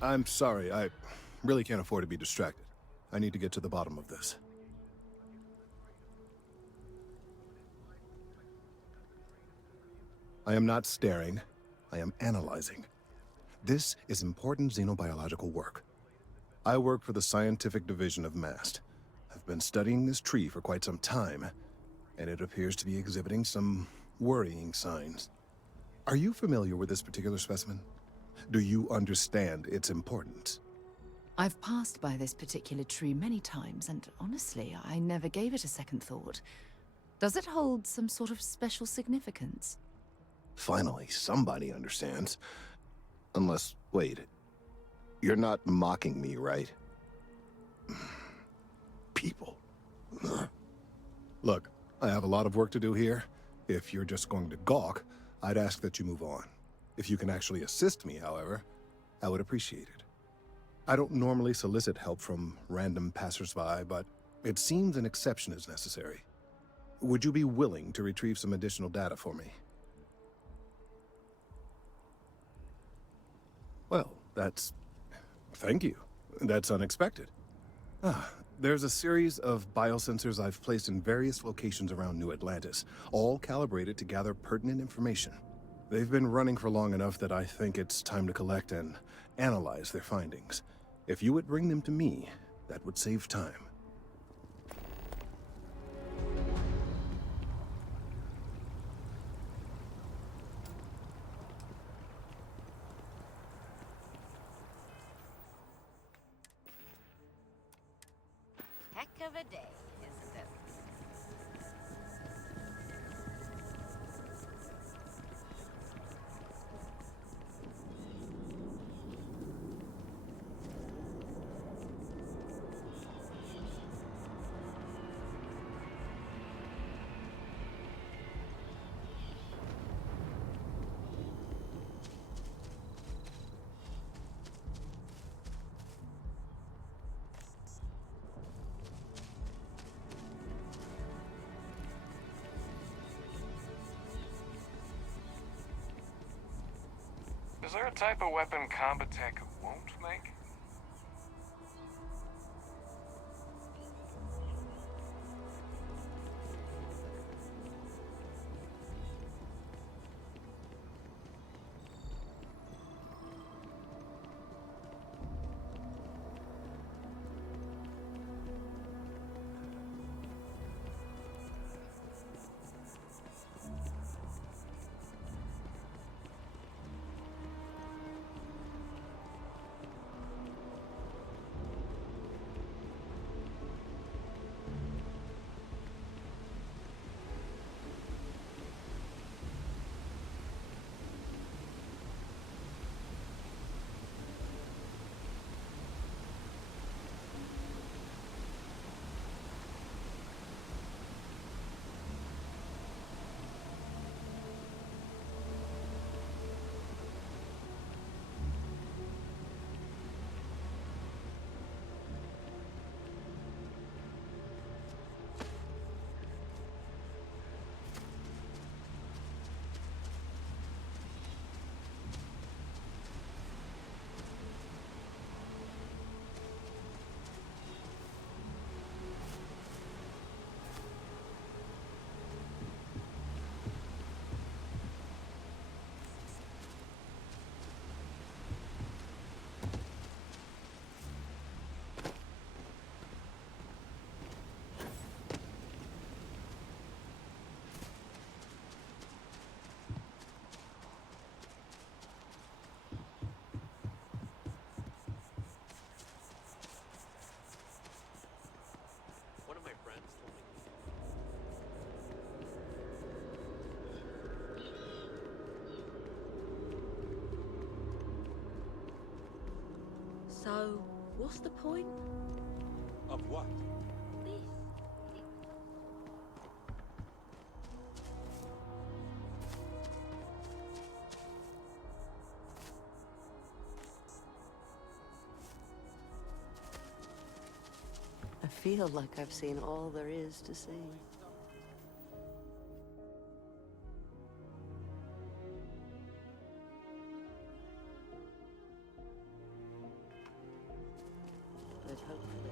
I'm sorry, I really can't afford to be distracted. I need to get to the bottom of this. I am not staring, I am analyzing. This is important xenobiological work. I work for the scientific division of MAST. I've been studying this tree for quite some time, and it appears to be exhibiting some worrying signs. Are you familiar with this particular specimen? Do you understand its importance? I've passed by this particular tree many times, and honestly, I never gave it a second thought. Does it hold some sort of special significance? Finally, somebody understands. Unless, wait, you're not mocking me, right? People. Look, I have a lot of work to do here. If you're just going to gawk, I'd ask that you move on. If you can actually assist me, however, I would appreciate it. I don't normally solicit help from random passersby, but it seems an exception is necessary. Would you be willing to retrieve some additional data for me? Well, thank you. That's unexpected. There's a series of biosensors I've placed in various locations around New Atlantis, all calibrated to gather pertinent information. They've been running for long enough that I think it's time to collect and analyze their findings. If you would bring them to me, that would save time. Heck of a day, isn't it? Is there a type of weapon combat tech won't make? One of my friends told me. So, what's the point? Of what? This. I feel like I've seen all there is to see. hope for the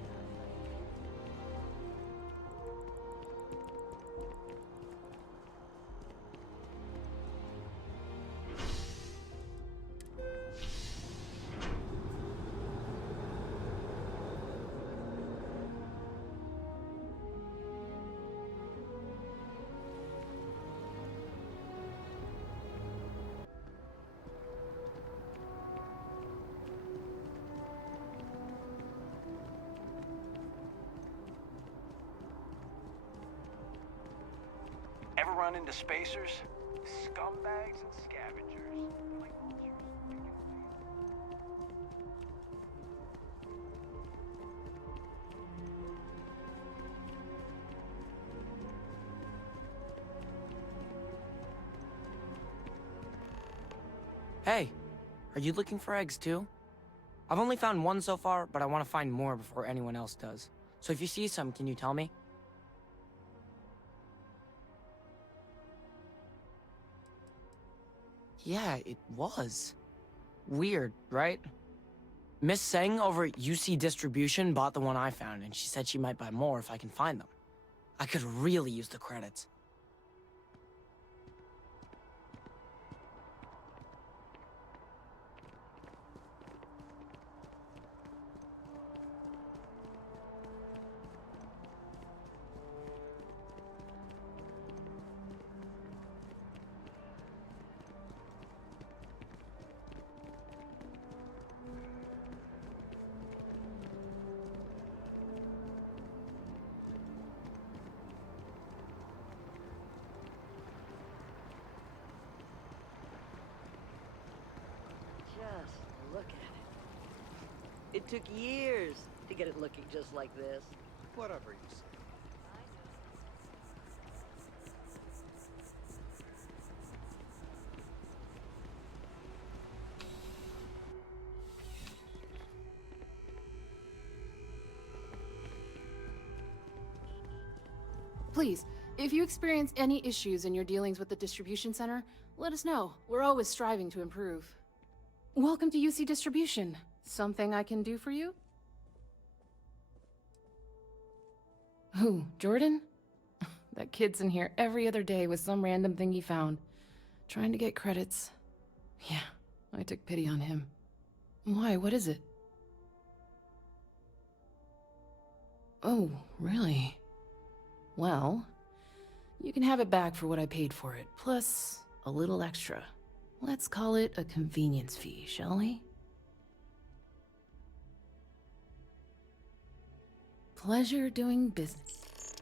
Ever run into spacers? Scumbags and scavengers. They're like vultures. Hey, are you looking for eggs too? I've only found one so far, but I want to find more before anyone else does. So if you see some, can you tell me? Yeah, it was. Weird, right? Miss Seng over at UC Distribution bought the one I found, and she said she might buy more if I can find them. I could really use the credits. Just look at it. It took years to get it looking just like this. Whatever you say. Please, if you experience any issues in your dealings with the distribution center, let us know. We're always striving to improve. Welcome to UC Distribution. Something I can do for you? Who, Jordan? That kid's in here every other day with some random thing he found. Trying to get credits. Yeah, I took pity on him. Why, what is it? Oh, really? Well, you can have it back for what I paid for it, plus a little extra. Let's call it a convenience fee, shall we? Pleasure doing business.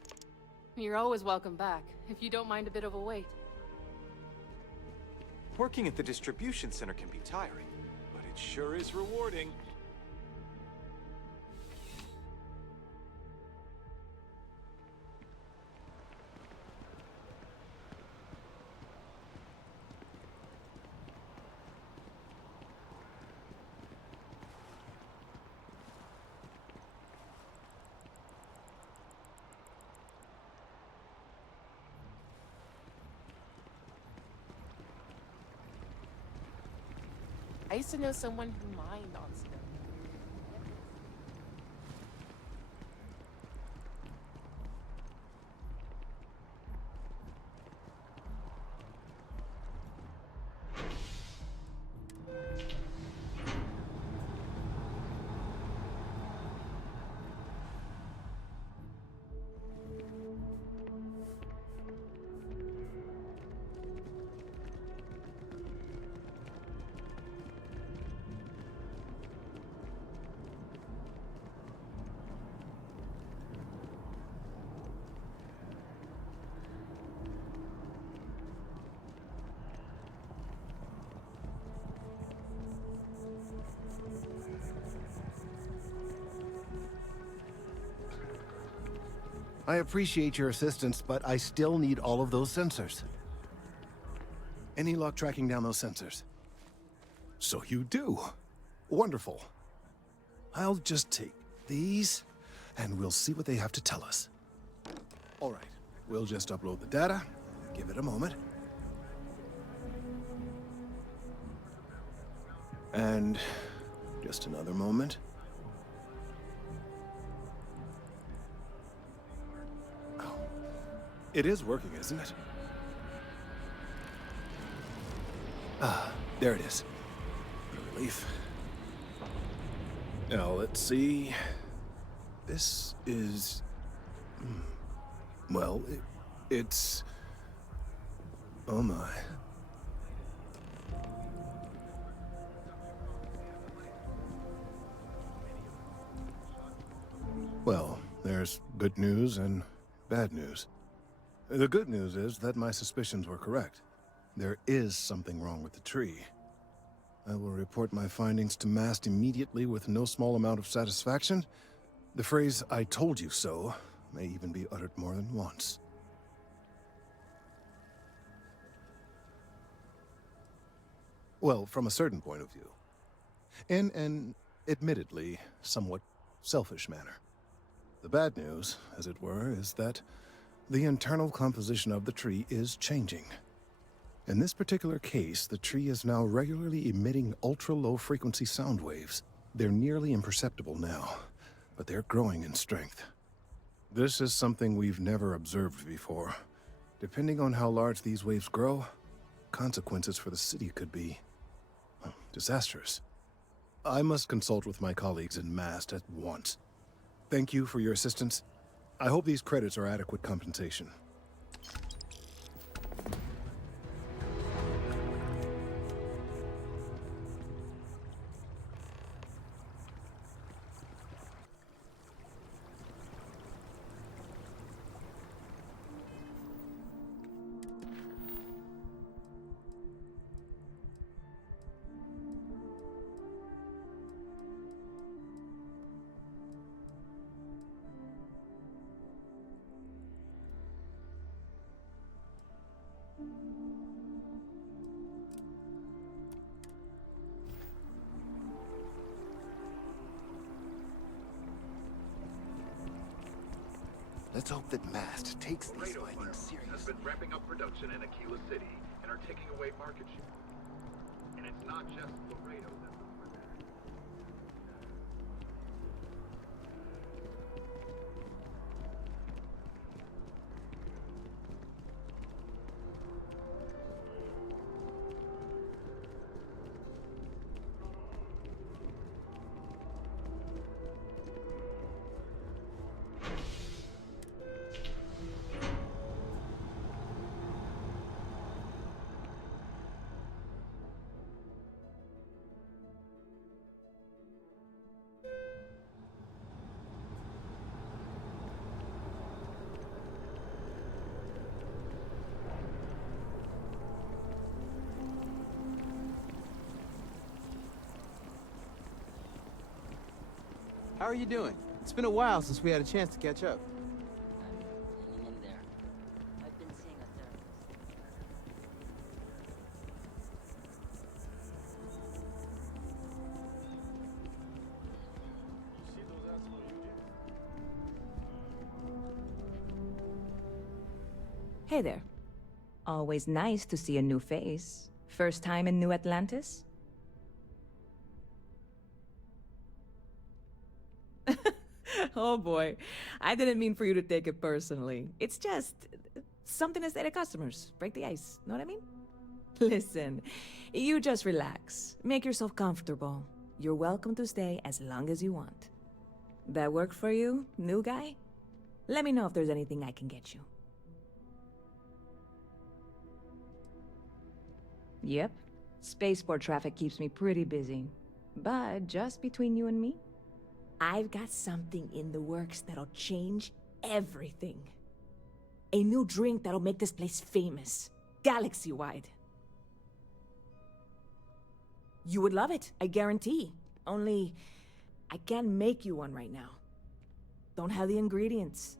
You're always welcome back, if you don't mind a bit of a wait. Working at the distribution center can be tiring, but it sure is rewarding. I used to know someone who mined on stuff. I appreciate your assistance, but I still need all of those sensors. Any luck tracking down those sensors? So you do. Wonderful. I'll just take these, and we'll see what they have to tell us. All right, we'll just upload the data. Give it a moment. And just another moment. It is working, isn't it? Ah, there it is. What a relief. Now, let's see. This is... Well, it's... Oh my. Well, there's good news and bad news. The good news is that my suspicions were correct. There is something wrong with the tree. I will report my findings to Mast immediately with no small amount of satisfaction. The phrase, "I told you so," may even be uttered more than once. Well, from a certain point of view. In an, admittedly, somewhat selfish manner. The bad news, as it were, is that the internal composition of the tree is changing. In this particular case, the tree is now regularly emitting ultra-low frequency sound waves. They're nearly imperceptible now, but they're growing in strength. This is something we've never observed before. Depending on how large these waves grow, consequences for the city could be disastrous. I must consult with my colleagues in Mast at once. Thank you for your assistance. I hope these credits are adequate compensation. Let's hope that Mast takes these Laredo findings has seriously. been ramping up production in Aquila City and are taking away market share. And it's not just Laredo that's under attack. How are you doing? It's been a while since we had a chance to catch up. I'm hanging in there. I've been seeing a therapist. Hey there. Always nice to see a new face. First time in New Atlantis? Oh boy, I didn't mean for you to take it personally. It's just something to say to customers. Break the ice, know what I mean? Listen, you just relax. Make yourself comfortable. You're welcome to stay as long as you want. That work for you, new guy? Let me know if there's anything I can get you. Yep, spaceport traffic keeps me pretty busy. But just between you and me, I've got something in the works that'll change everything. A new drink that'll make this place famous, galaxy-wide. You would love it, I guarantee. Only, I can't make you one right now. Don't have the ingredients.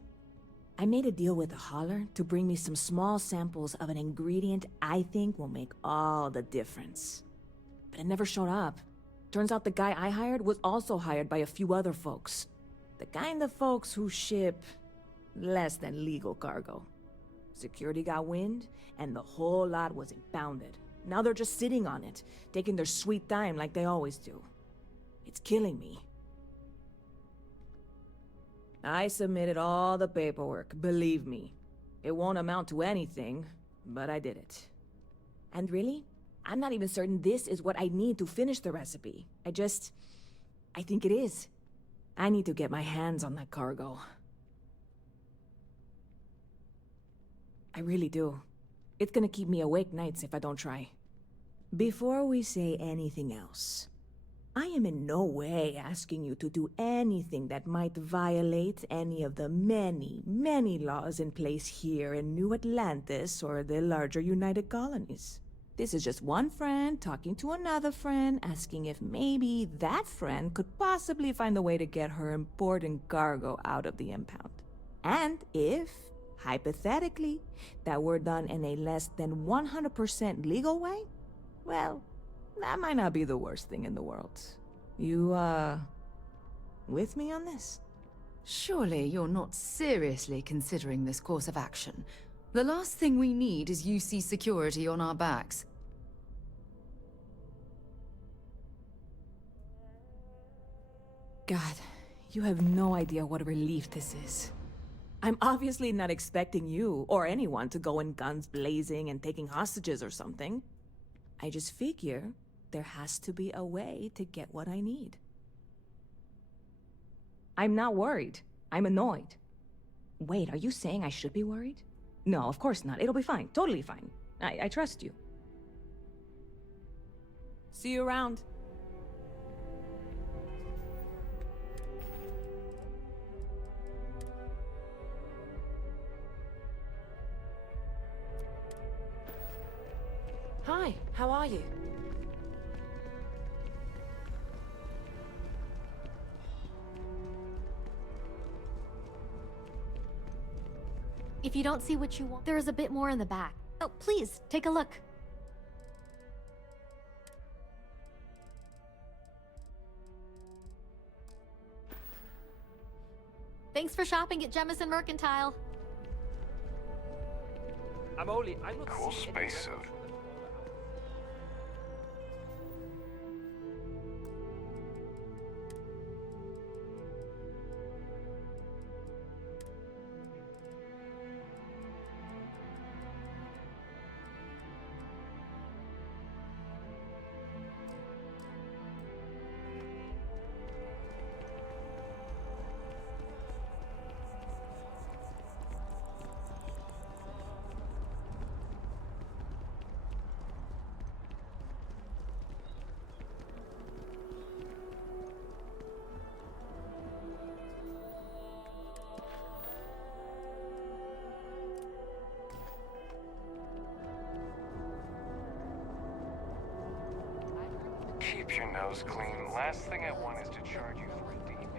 I made a deal with a hauler to bring me some small samples of an ingredient I think will make all the difference. But it never showed up. Turns out the guy I hired was also hired by a few other folks. The kind of folks who ship less than legal cargo. Security got wind, and the whole lot was impounded. Now they're just sitting on it, taking their sweet time like they always do. It's killing me. I submitted all the paperwork, believe me. It won't amount to anything, but I did it. And really, I'm not even certain this is what I need to finish the recipe. I think it is. I need to get my hands on that cargo. I really do. It's gonna keep me awake nights if I don't try. Before we say anything else, I am in no way asking you to do anything that might violate any of the many, many laws in place here in New Atlantis or the larger United Colonies. This is just one friend talking to another friend, asking if maybe that friend could possibly find a way to get her important cargo out of the impound. And if, hypothetically, that were done in a less than 100% legal way, well, that might not be the worst thing in the world. You, with me on this? Surely you're not seriously considering this course of action. The last thing we need is UC security on our backs. God, you have no idea what a relief this is. I'm obviously not expecting you or anyone to go in guns blazing and taking hostages or something. I just figure there has to be a way to get what I need. I'm not worried. I'm annoyed. Wait, are you saying I should be worried? No, of course not. It'll be fine. Totally fine. I trust you. See you around. Hi, how are you? If you don't see what you want, there is a bit more in the back. Oh, please, take a look. Thanks for shopping at Jemison Mercantile. I'm not Cool seeing any spacesuit. weapons. Keep your nose clean. Last thing I want is to charge you for a DP.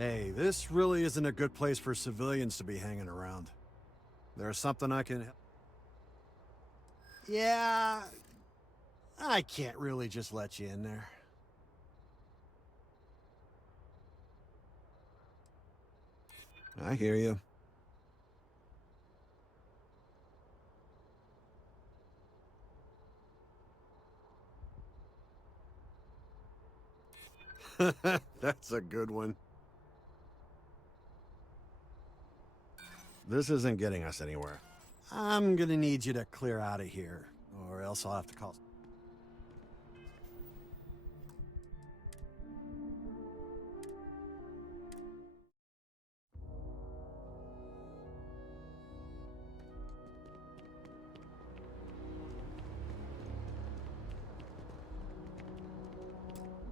Hey, this really isn't a good place for civilians to be hanging around. There's something I can... Yeah... I can't really just let you in there. I hear you. That's a good one. This isn't getting us anywhere. I'm gonna need you to clear out of here, or else I'll have to call...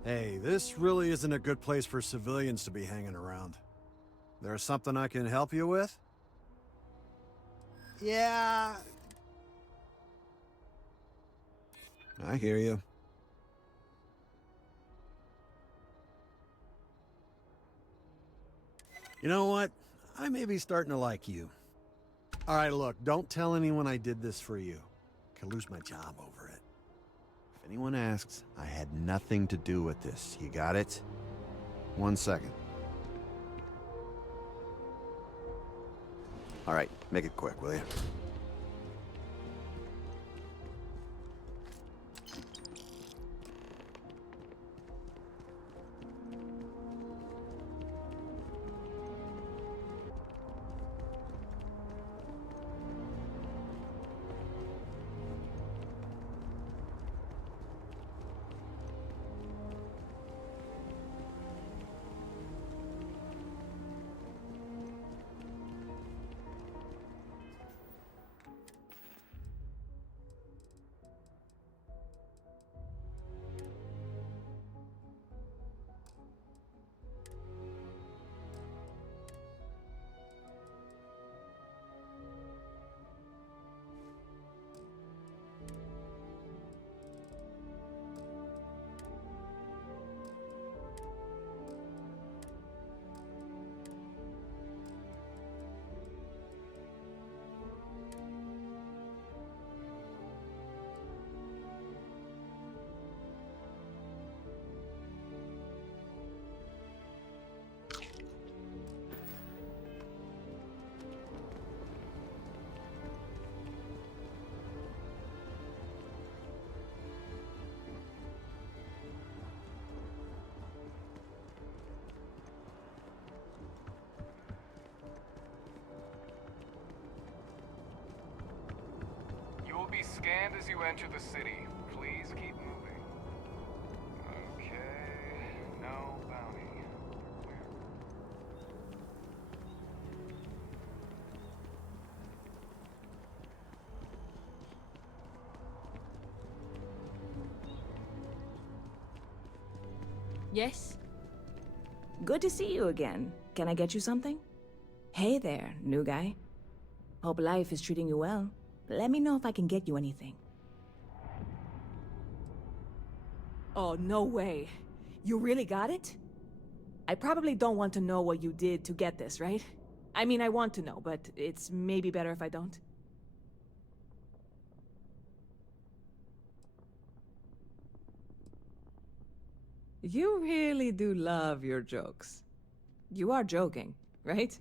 Hey, this really isn't a good place for civilians to be hanging around. There's something I can help you with? Yeah... I hear you. You know what? I may be starting to like you. All right, look, don't tell anyone I did this for you. Could lose my job over it. If anyone asks, I had nothing to do with this. You got it? 1 second. All right, make it quick, will you? You will be scanned as you enter the city. Please keep moving. Okay, no bounty. Yes? Good to see you again. Can I get you something? Hey there, new guy. Hope life is treating you well. Let me know if I can get you anything. Oh, no way. You really got it? I probably don't want to know what you did to get this, right? I mean, I want to know, but it's maybe better if I don't. You really do love your jokes. You are joking, right?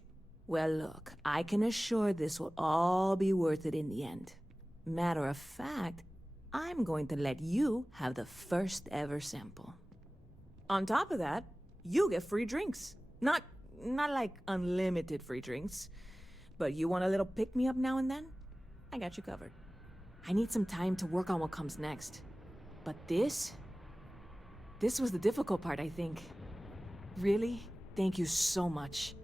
Well, look, I can assure this will all be worth it in the end. Matter of fact, I'm going to let you have the first ever sample. On top of that, you get free drinks. Not like unlimited free drinks, but you want a little pick-me-up now and then? I got you covered. I need some time to work on what comes next. But this was the difficult part, I think. Really, thank you so much.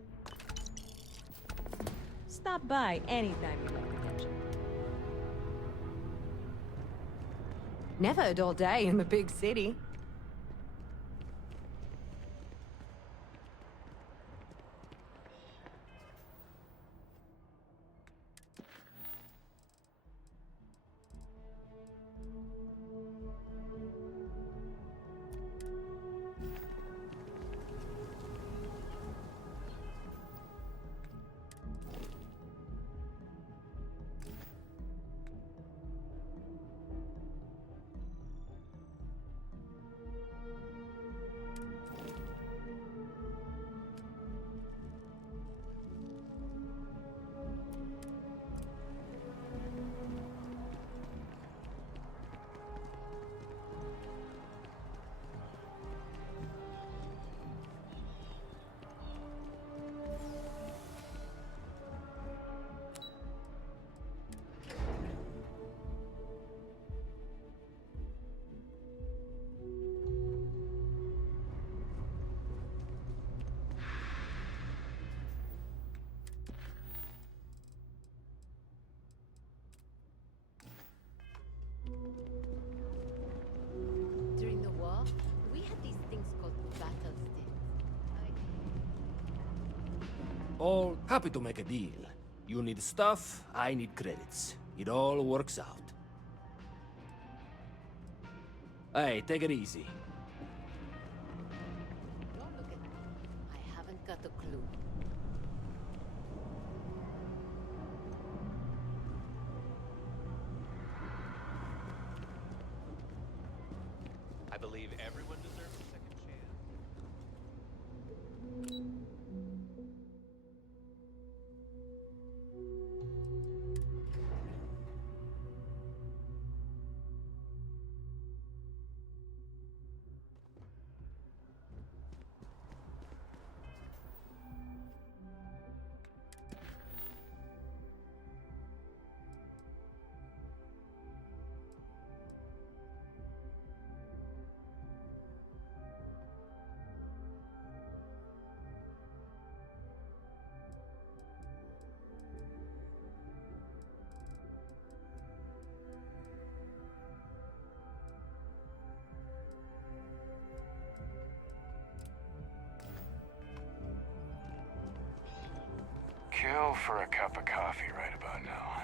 Stop by anytime you like attention. Never a dull day in the big city. During the war, we had these things called battle sticks. All happy to make a deal. You need stuff, I need credits. It all works out. Hey, take it easy. Don't look at me. I haven't got a clue. I believe everyone deserves a second chance. Kill for a cup of coffee right about now.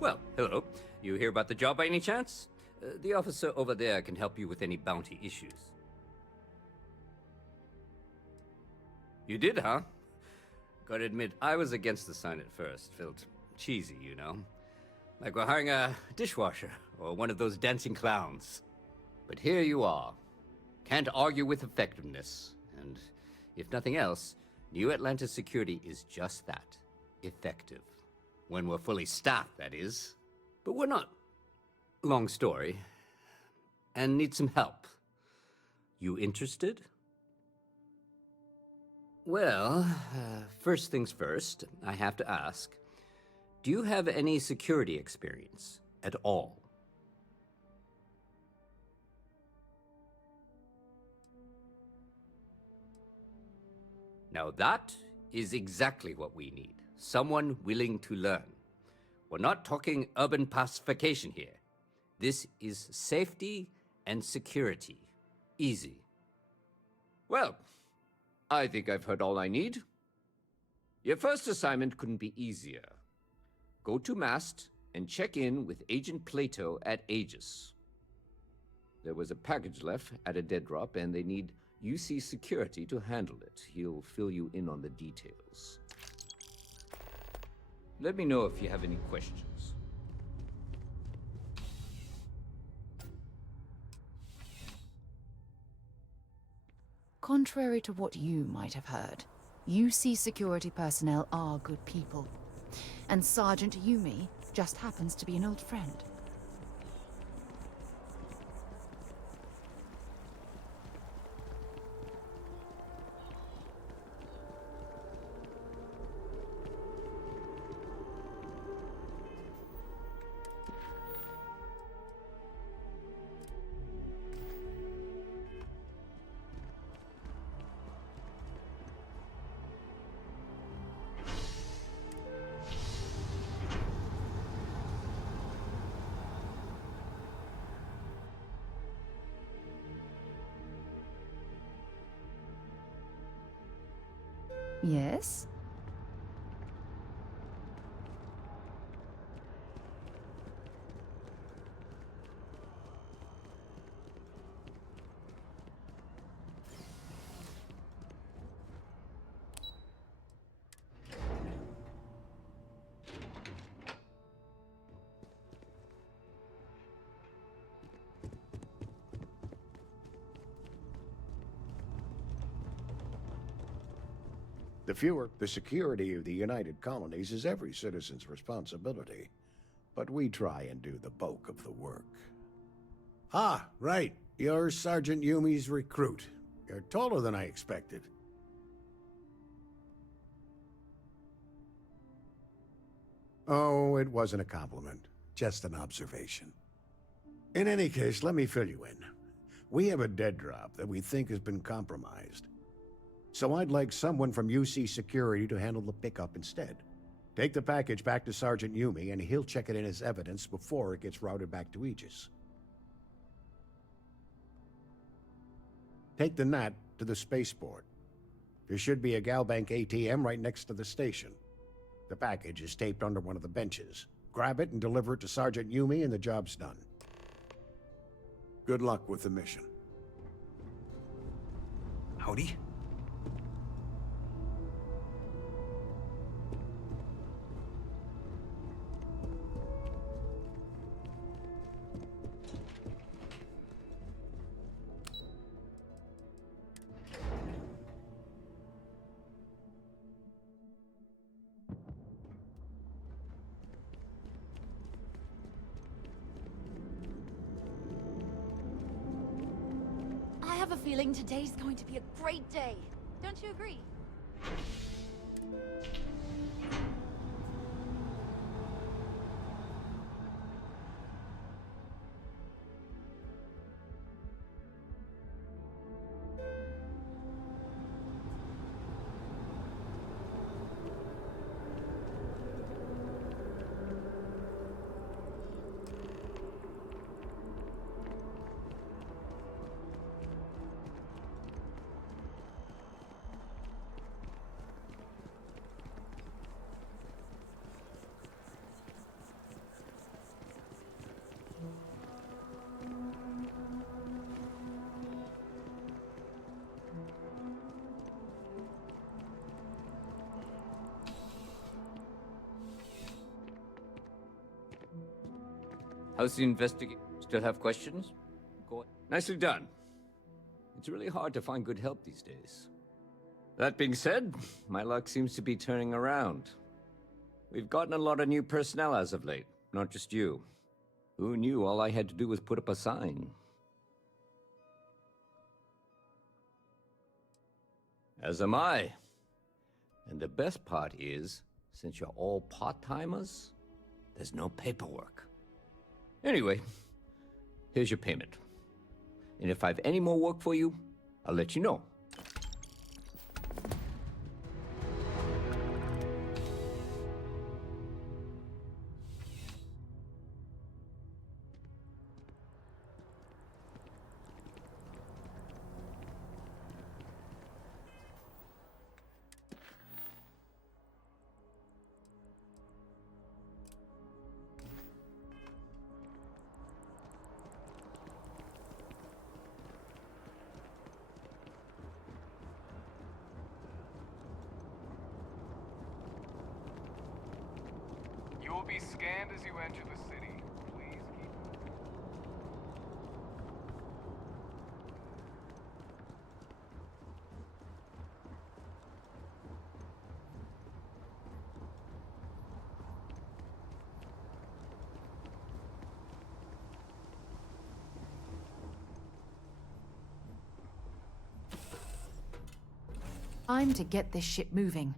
Well, hello. You hear about the job by any chance? The officer over there can help you with any bounty issues. You did, huh? Gotta admit, I was against the sign at first. Felt cheesy, you know? Like we're hiring a dishwasher or one of those dancing clowns. But here you are. Can't argue with effectiveness. And if nothing else, New Atlantis security is just that. Effective. When we're fully staffed, that is. But we're not. Long story. And need some help. You interested? Well, first things first, I have to ask. Do you have any security experience at all? Now that is exactly what we need. Someone willing to learn. We're not talking urban pacification here. This is safety and security. Easy. Well, I think I've heard all I need. Your first assignment couldn't be easier. Go to Mast and check in with Agent Plato at Aegis. There was a package left at a dead drop, and they need UC security to handle it. He'll fill you in on the details. Let me know if you have any questions. Contrary to what you might have heard, UC security personnel are good people. And Sergeant Yumi just happens to be an old friend. Yes? The security of the United Colonies is every citizen's responsibility. But we try and do the bulk of the work. Ah, right. You're Sergeant Yumi's recruit. You're taller than I expected. Oh, it wasn't a compliment. Just an observation. In any case, let me fill you in. We have a dead drop that we think has been compromised. So I'd like someone from UC Security to handle the pickup instead. Take the package back to Sergeant Yumi, and he'll check it in as evidence before it gets routed back to Aegis. Take the Nat to the spaceport. There should be a Galbank ATM right next to the station. The package is taped under one of the benches. Grab it and deliver it to Sergeant Yumi, and the job's done. Good luck with the mission. Howdy. I have a feeling today's going to be a great day. Don't you agree? How's the investigation? Still have questions? Go on. Nicely done. It's really hard to find good help these days. That being said, my luck seems to be turning around. We've gotten a lot of new personnel as of late, not just you. Who knew all I had to do was put up a sign? As am I. And the best part is, since you're all part-timers, there's no paperwork. Anyway, here's your payment. And if I have any more work for you, I'll let you know. You will be scanned as you enter the city. Please keep moving. Time to get this ship moving.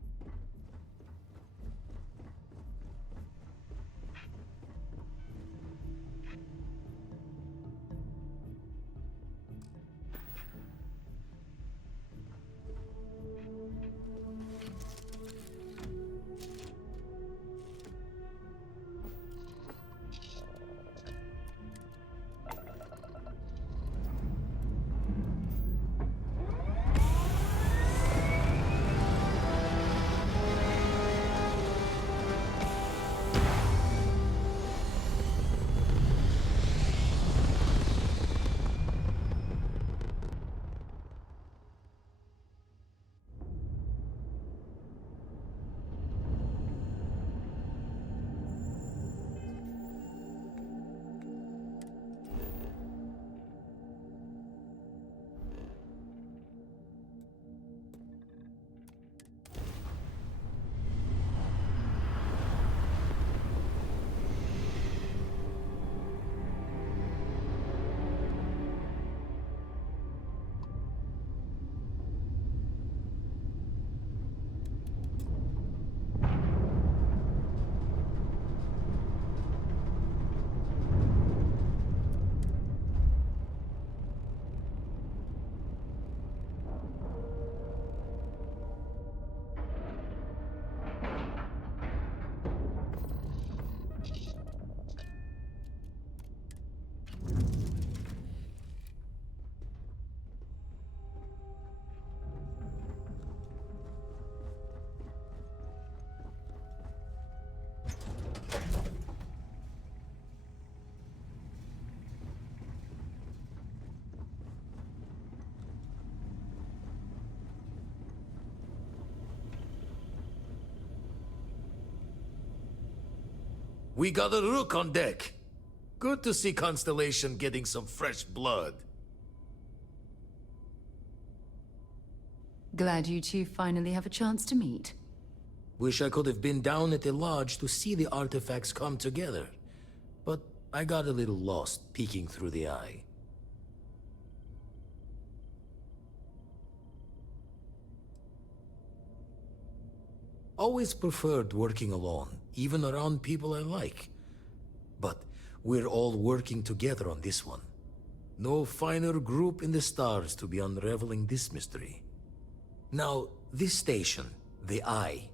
We got a rook on deck. Good to see Constellation getting some fresh blood. Glad you two finally have a chance to meet. Wish I could have been down at the lodge to see the artifacts come together. But I got a little lost peeking through the eye. Always preferred working alone, even around people I like. But we're all working together on this one. No finer group in the stars to be unraveling this mystery. Now, this station, the Eye,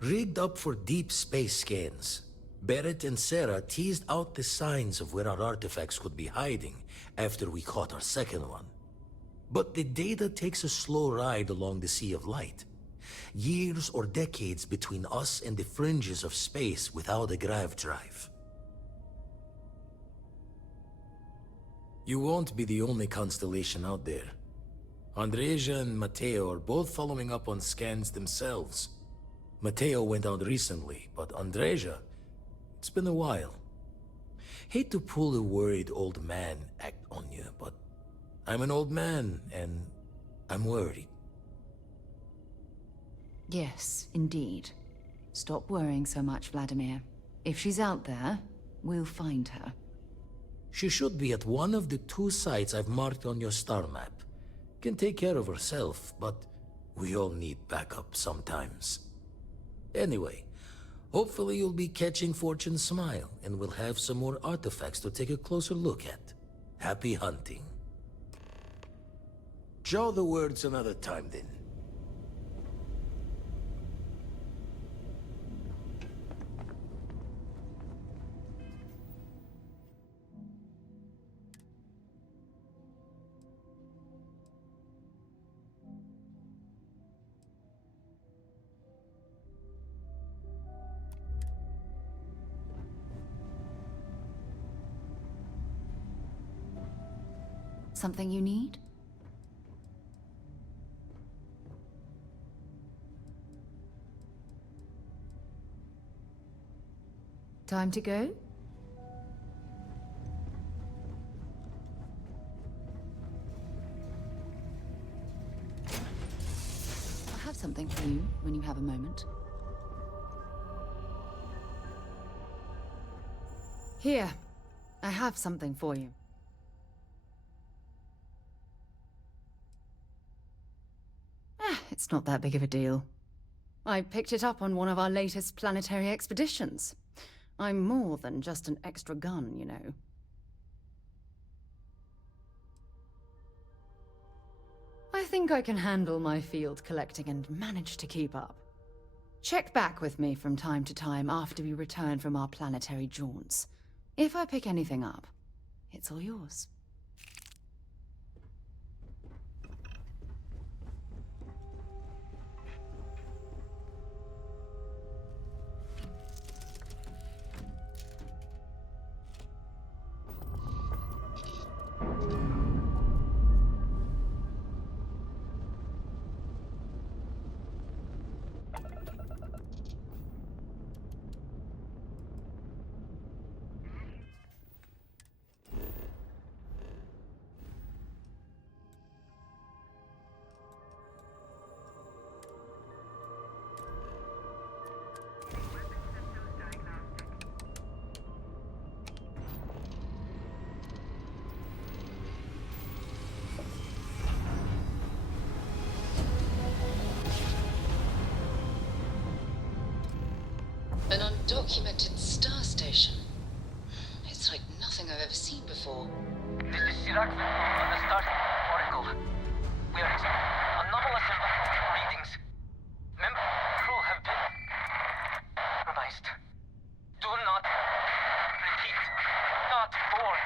rigged up for deep space scans. Barrett and Sarah teased out the signs of where our artifacts could be hiding after we caught our second one. But the data takes a slow ride along the Sea of Light. Years or decades between us and the fringes of space without a grav drive. You won't be the only constellation out there. Andreja and Mateo are both following up on scans themselves. Mateo went out recently, but Andreja, it's been a while. Hate to pull a worried old man act on you, but I'm an old man, and I'm worried. Yes, indeed. Stop worrying so much, Vladimir. If she's out there, we'll find her. She should be at one of the 2 sites I've marked on your star map. Can take care of herself, but we all need backup sometimes. Anyway, hopefully you'll be catching Fortune's smile, and we'll have some more artifacts to take a closer look at. Happy hunting. Jaw the words another time, then. Something you need? Time to go? I have something for you when you have a moment. Here, I have something for you. It's not that big of a deal. I picked it up on one of our latest planetary expeditions. I'm more than just an extra gun, you know. I think I can handle my field collecting and manage to keep up. Check back with me from time to time after we return from our planetary jaunts. If I pick anything up, it's all yours. An undocumented star station. It's like nothing I've ever seen before. This is Sirac on the Starfield Oracle. We are anomalous readings. Member crew have been compromised. Do not repeat. Not board.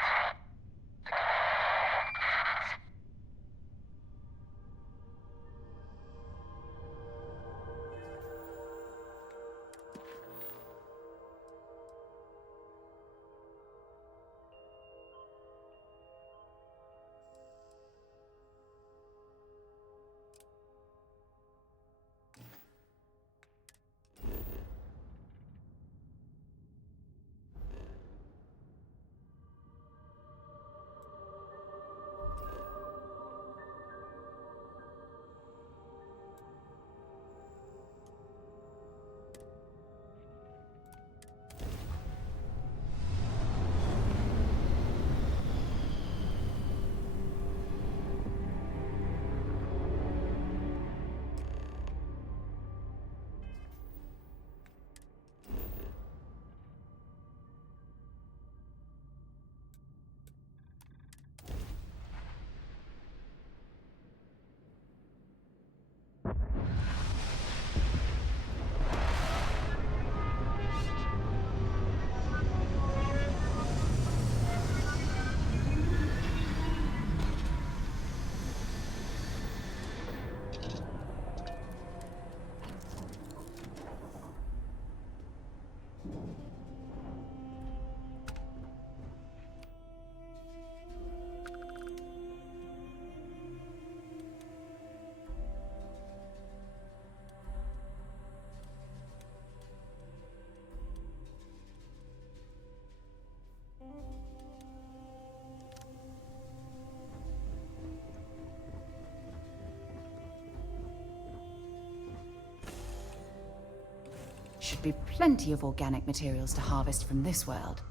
should be plenty of organic materials to harvest from this world.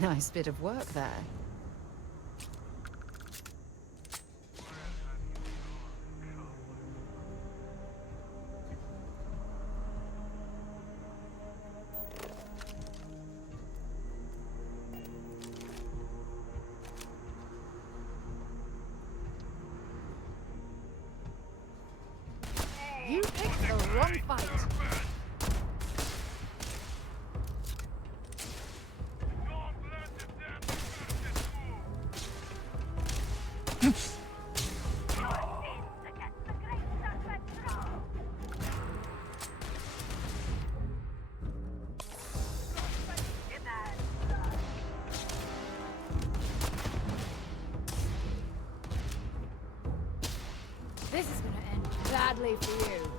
Nice bit of work there. You picked the wrong fight. This is gonna end badly for you.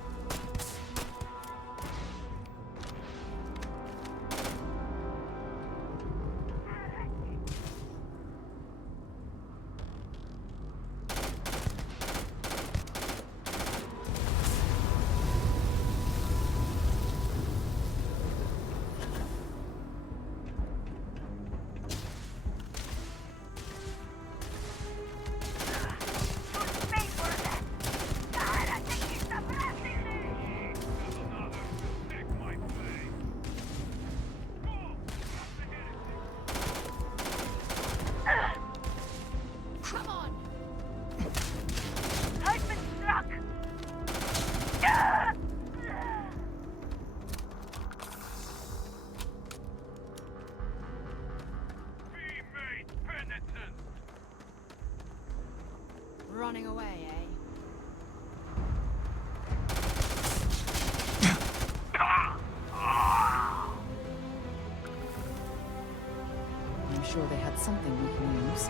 Running away, eh? I'm sure they had something we can use.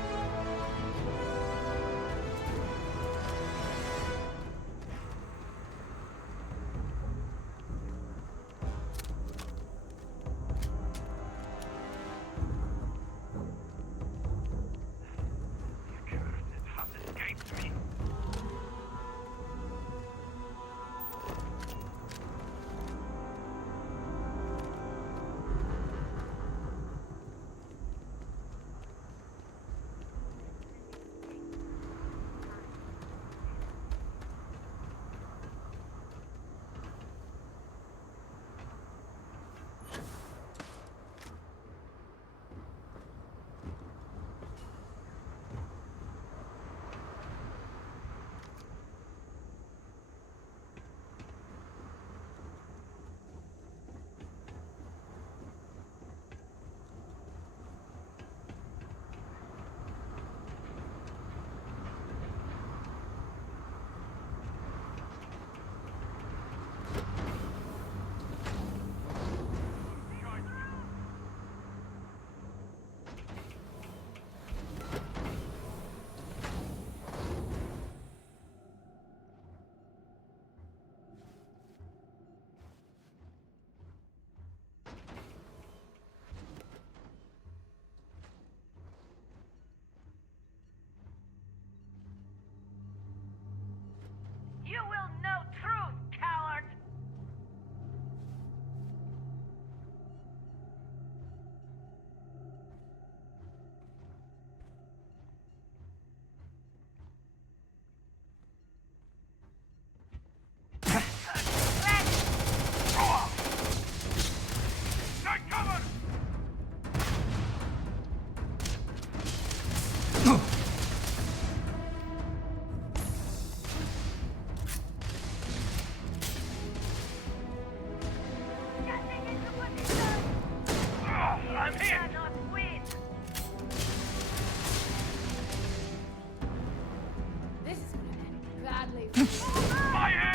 My head!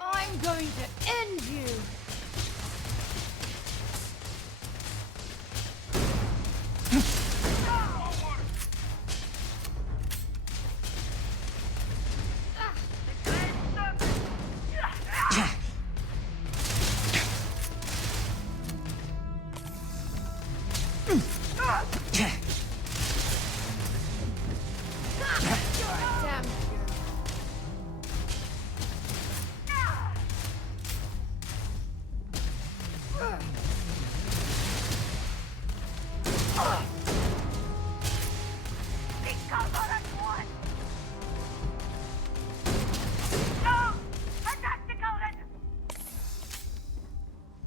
I'm going to end you!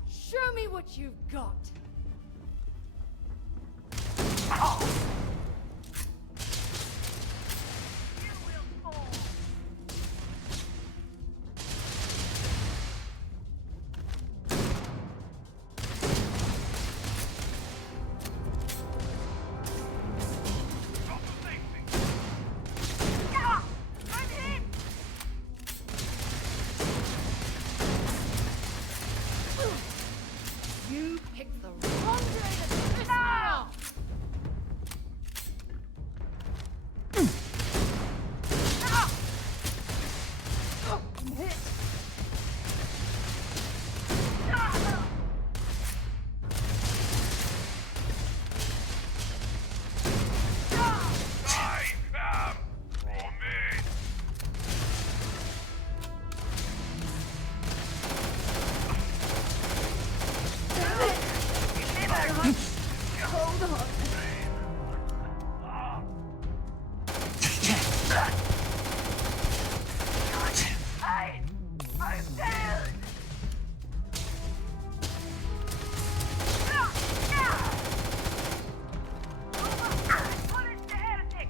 Show me what you've got. You picked the wrong day to piss me off! I'm hit! Hold on. I failed. What is the heretic?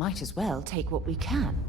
Might as well take what we can.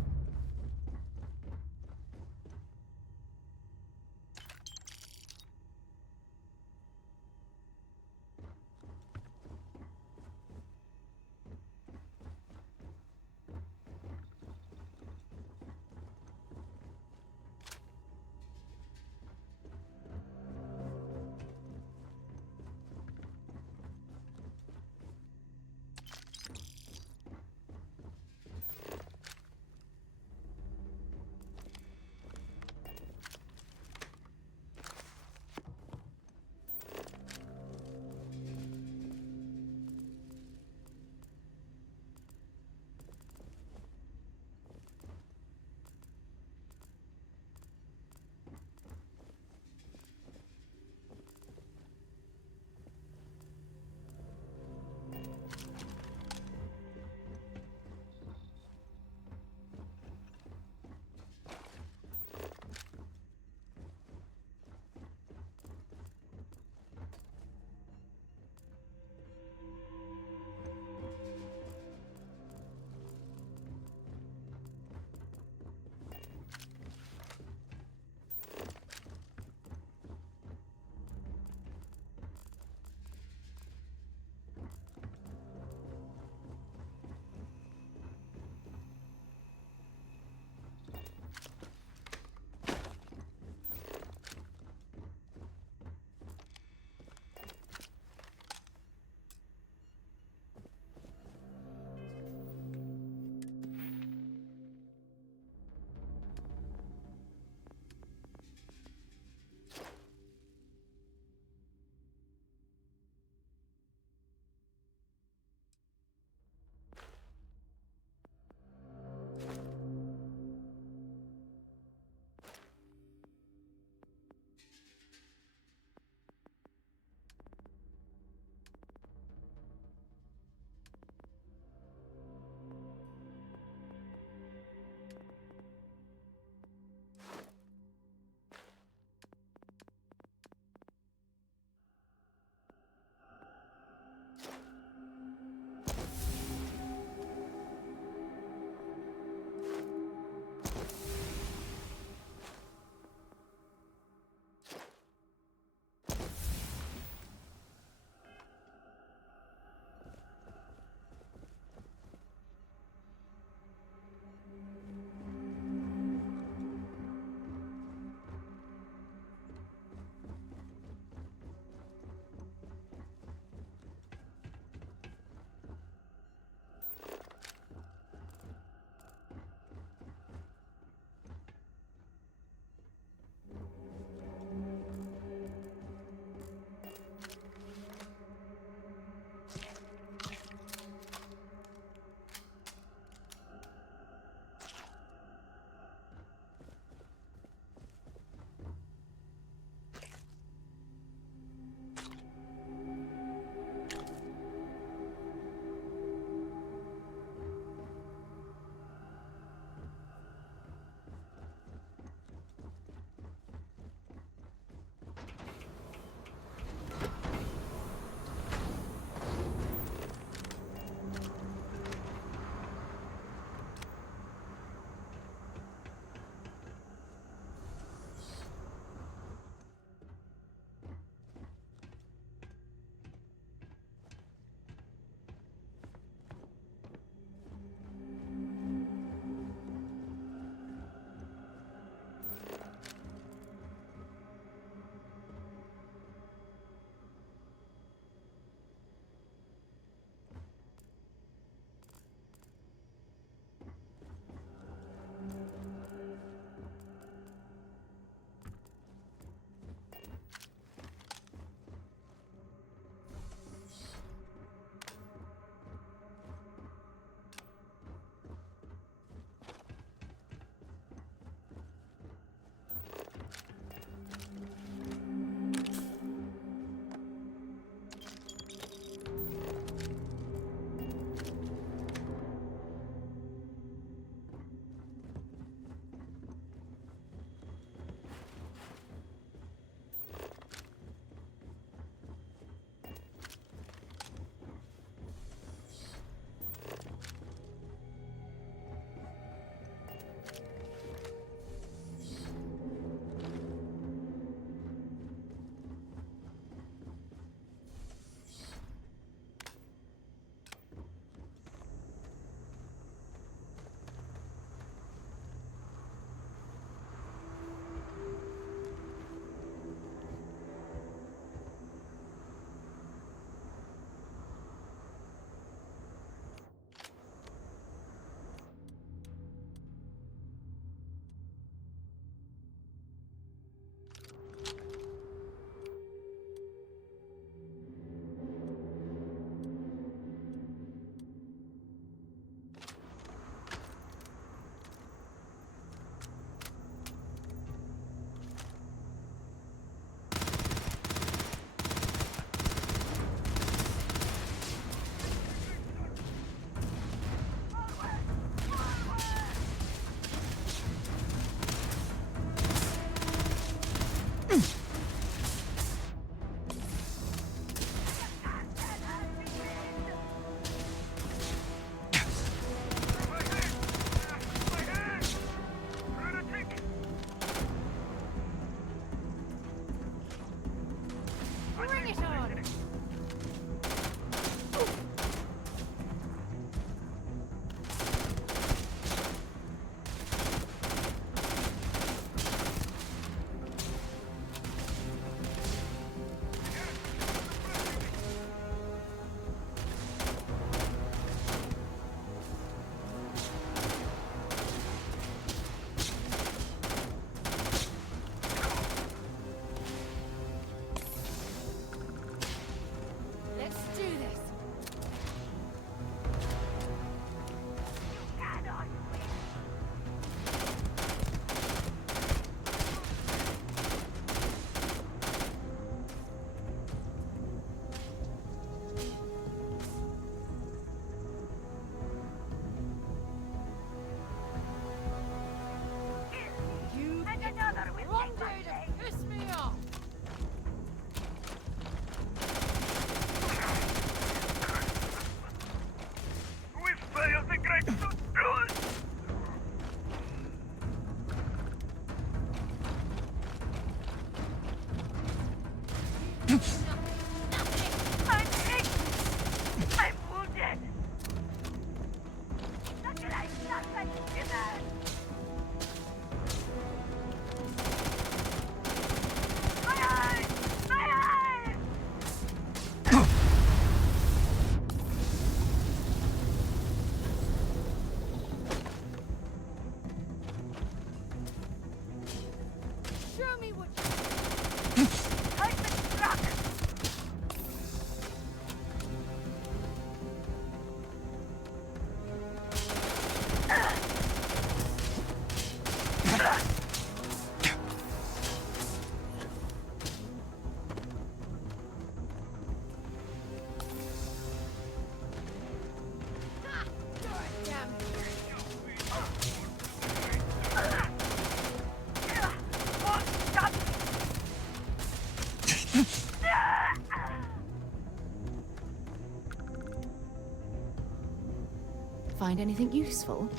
find anything useful?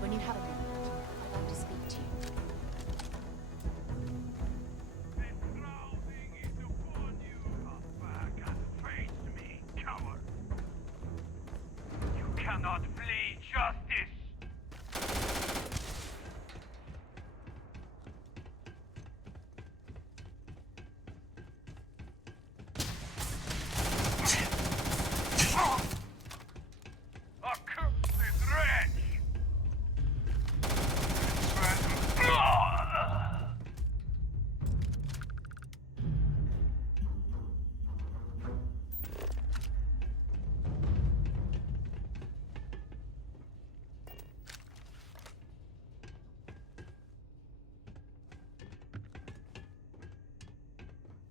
When you have a moment, I'd like to speak to you. You cannot flee justice! Accursed wretch!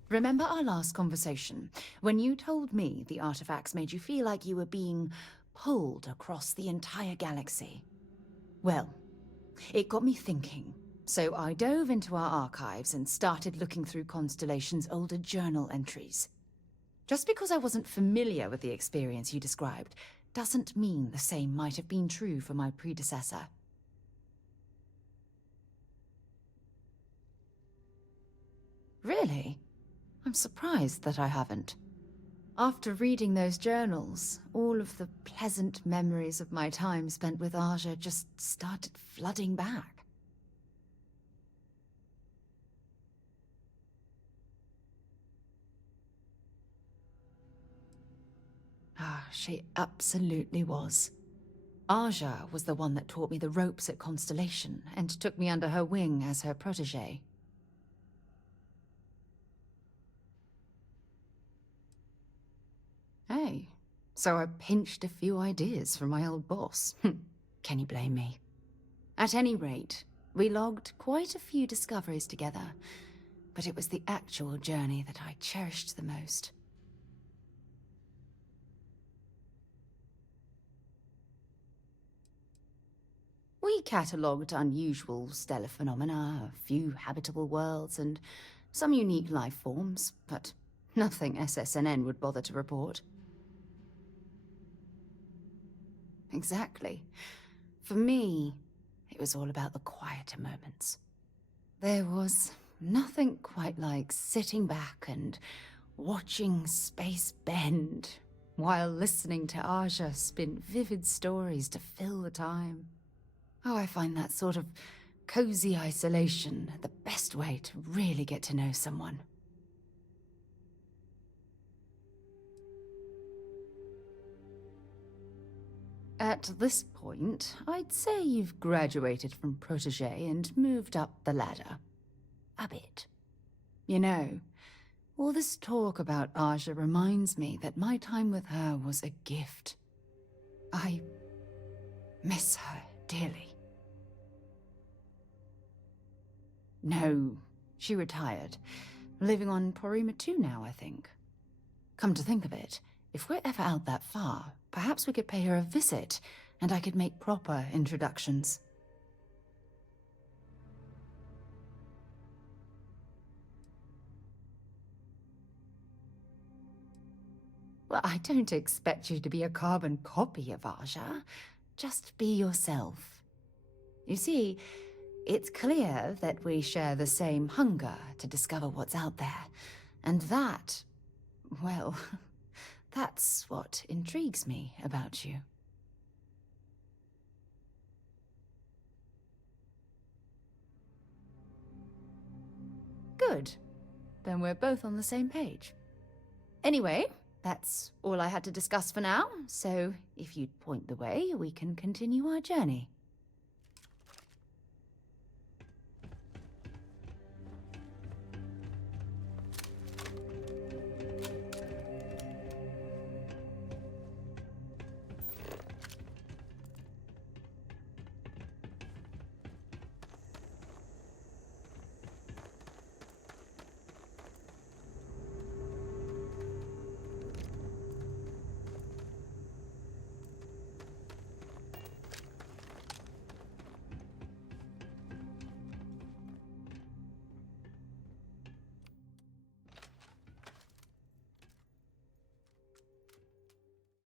Remember our last conversation, when you told me the artifacts made you feel like you were being pulled across the entire galaxy? Well, it got me thinking, so I dove into our archives and started looking through Constellation's older journal entries. Just because I wasn't familiar with the experience you described, doesn't mean the same might have been true for my predecessor. Really? I'm surprised that I haven't. After reading those journals, all of the pleasant memories of my time spent with Aja just started flooding back. Ah, she absolutely was. Aja was the one that taught me the ropes at Constellation and took me under her wing as her protege. Hey, so I pinched a few ideas from my old boss. Can you blame me? At any rate, we logged quite a few discoveries together, but it was the actual journey that I cherished the most. We catalogued unusual stellar phenomena, a few habitable worlds, and some unique life forms, but nothing SSNN would bother to report. Exactly. For me, it was all about the quieter moments. There was nothing quite like sitting back and watching space bend while listening to Aja spin vivid stories to fill the time. Oh, I find that sort of cozy isolation the best way to really get to know someone. At this point, I'd say you've graduated from protege and moved up the ladder. A bit. You know, all this talk about Aja reminds me that my time with her was a gift. I miss her dearly. No, she retired. Living on Porima 2 now, I think. Come to think of it, if we're ever out that far, perhaps we could pay her a visit, and I could make proper introductions. Well, I don't expect you to be a carbon copy of Aja. Just be yourself. You see, it's clear that we share the same hunger to discover what's out there. And that, well, that's what intrigues me about you. Good. Then we're both on the same page. Anyway, that's all I had to discuss for now, so if you'd point the way, we can continue our journey.